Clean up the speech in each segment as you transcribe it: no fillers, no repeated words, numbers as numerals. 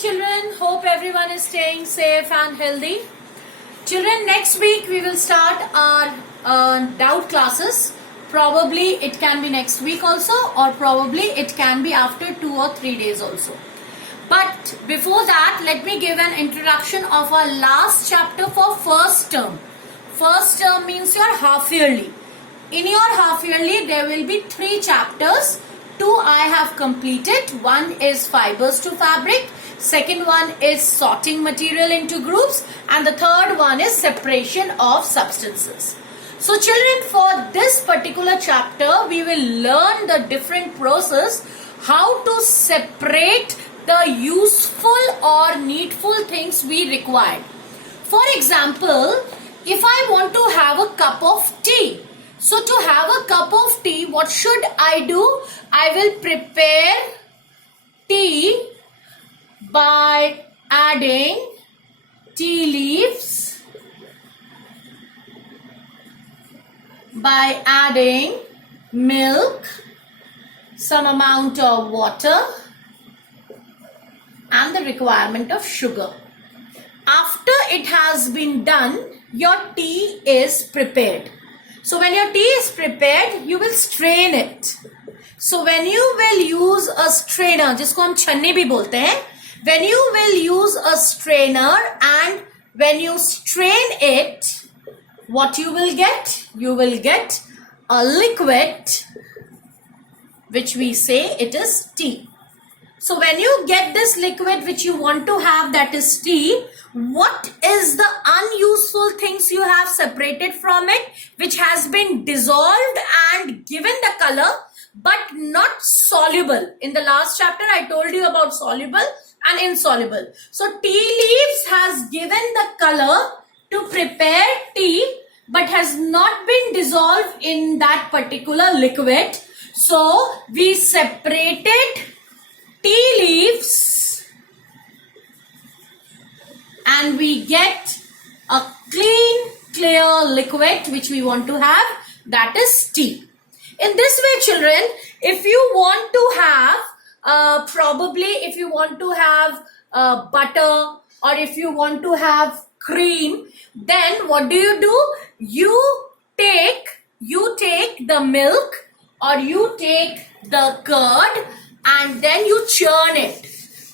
children. Hope everyone is staying safe and healthy. Children, next week we will start our doubt classes. Probably it can be next week also, or probably it can be after 2 or 3 days also. But before that, let me give an introduction of our last chapter for first term. First term means your half yearly. In your half yearly, there will be 3 chapters. 2 I have completed. One is fibers to fabric. Second one is sorting material into groups. And the third one is separation of substances. So children, for this particular chapter, we will learn the different process, how to separate the useful or needful things we require. For example, if I want to have a cup of tea, so to have a cup of tea, what should I do? I will prepare tea by adding tea leaves, by adding milk, some amount of water, and the requirement of sugar. After it has been done, your tea is prepared. So when your tea is prepared, you will strain it. So when you will use a strainer, जिसको हम छन्नी भी बोलते हैं, when you will use a strainer and when you strain it, what you will get? You will get a liquid which we say it is tea. So when you get this liquid which you want to have, that is tea, what is the unuseful things you have separated from it, which has been dissolved and given the color but not soluble? In the last chapter I told you about soluble and insoluble. So tea leaves has given the color to prepare tea but has not been dissolved in that particular liquid. So we separated tea leaves and we get a clean, clear liquid which we want to have, that is tea. In this way, children, if you want to have, probably if you want to have butter or if you want to have cream, then what do? You take the milk or you take the curd and then you churn it.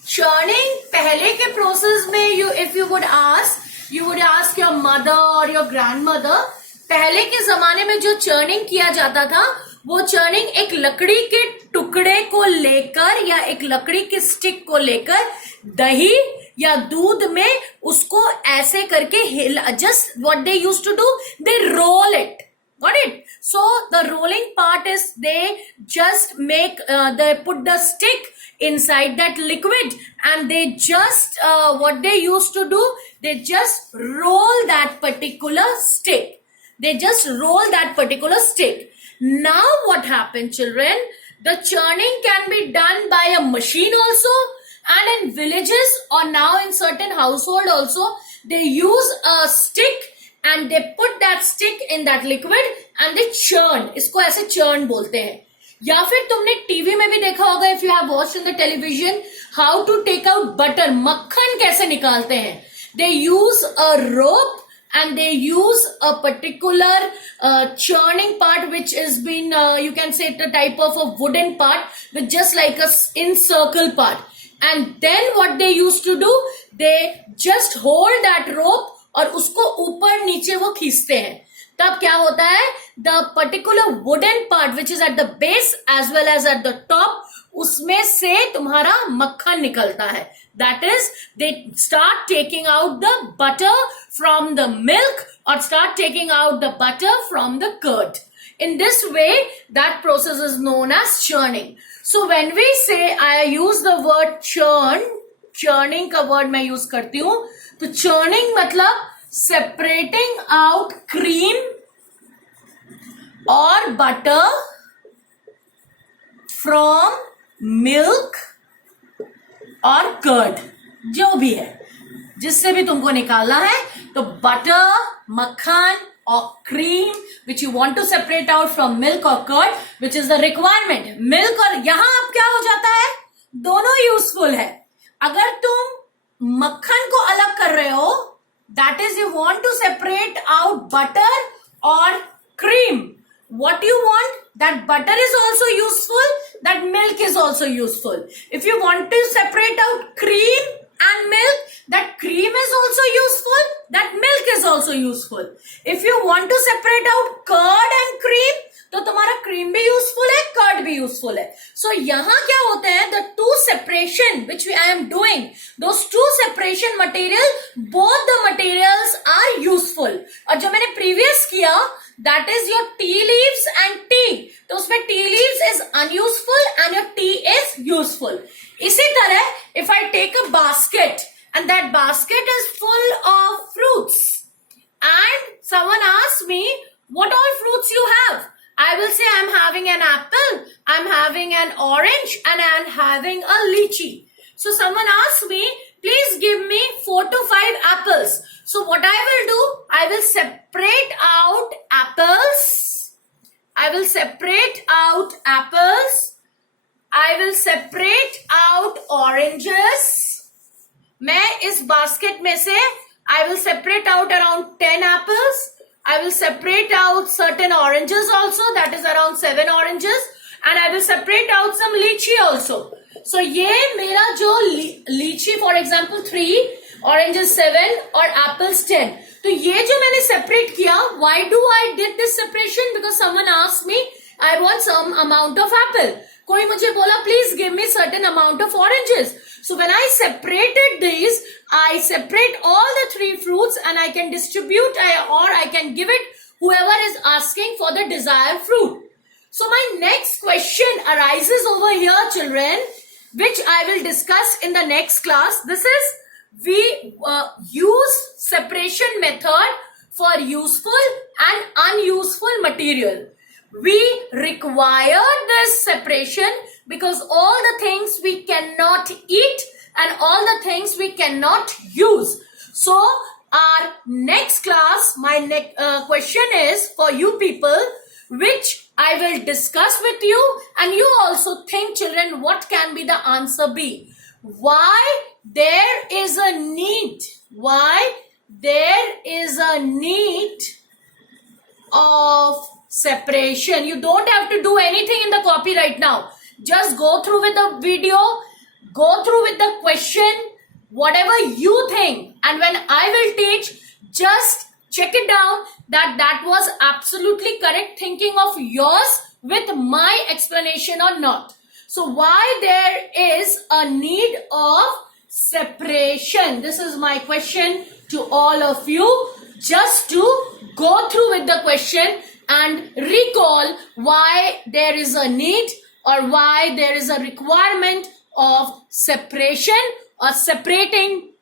Churning, पहले के process में if you would ask your mother or your grandmother, पहले के ज़माने में जो churning किया जाता था, वो churning एक लकड़ी के टुकड़े को लेकर या एक लकड़ी के stick को लेकर दही या दूध में उसको ऐसे करके just what they used to do, they roll it. Got it? So the rolling part is they just they put the stick inside that liquid and they just what they used to do, they just roll that particular stick. They just roll that particular stick. Now what happened, children? The churning can be done by a machine also, and in villages or now in certain household also, they use a stick and they put that stick in that liquid and they churn. इसको ऐसे churn बोलते हैं. या फिर तुमने TV में भी देखा होगा, if you have watched in the television, how to take out butter, मक्खन कैसे निकालते हैं. They use a rope and they use a particular churning part which has been, you can say it a type of a wooden part with just like a in-circle part. And then what they used to do, they just hold that rope और उसको ऊपर नीचे वो खींचते हैं. तब क्या होता है, the particular wooden part which is at the base as well as at the top, उसमें से तुम्हारा मक्खन निकलता है. That is, they start taking out the butter from the milk or start taking out the butter from the curd. In this way, that process is known as churning. So when we say, I use the word churn, churning का word मैं use करती हूँ, तो churning मतलब separating out cream or butter from milk और curd, जो भी है, जिससे भी तुमको निकालना है. तो बटर, मक्खन और cream which you want to separate out from milk or curd, which is the requirement. Milk और यहाँ अब क्या हो जाता है, दोनों यूजफुल है. अगर तुम मक्खन को अलग कर रहे हो, that is you want to separate out butter or cream. What you want? That butter is also useful, that milk is also useful. If you want to separate out cream and milk, that cream is also useful, that milk is also useful. If you want to separate out curd and cream, तो तुम्हारा cream भी useful है, curd भी useful है. सो यहाँ क्या होते हैं, the two separation which I am doing, those two separation material, both the materials are useful. और जो मैंने प्रीवियस किया, that is your tea leaves and tea, तो उसमें tea leaves is unuseful and your tea is useful. इसी तरह if I take a basket and that basket is full of fruits and someone asks me what all fruits you have, I will say I'm having an apple, I'm having an orange, and I'm having a lychee. So someone asks me, please give me 4 to 5 apples. So what I will do, I will separate out apples. I will separate out apples. I will separate out oranges. मैं इस basket में से I will separate out around 10 apples. I will separate out certain oranges also, that is around 7 oranges, and I will separate out some lychee also. So ये मेरा जो lychee for example 3, oranges 7 और apples 10. तो ये जो मैंने separate किया, why do I did this separation? Because someone asked me, I want some amount of apple. कोई मुझे बोला please give me certain amount of oranges. So when I separated these, I separate all the 3 fruits and I can distribute or I can give it whoever is asking for the desired fruit. So my next question arises over here, children, which I will discuss in the next class. This is, we use separation method for useful and unuseful material. We require this separation because all the things we cannot eat and all the things we cannot use. So our next class, my next question is for you people, which I will discuss with you, and you also think, children, what can be the answer be? Why there is a need? Why there is a need of separation? You don't have to do anything in the copy right now. Just go through with the video, go through with the question, whatever you think, and when I will teach, just check it down that was absolutely correct thinking of yours with my explanation or not. So why there is a need of separation? This is my question to all of you, just to go through with the question and recall why there is a need or why there is a requirement of separation or separating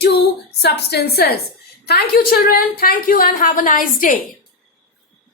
two substances. Thank you, children. Thank you and have a nice day.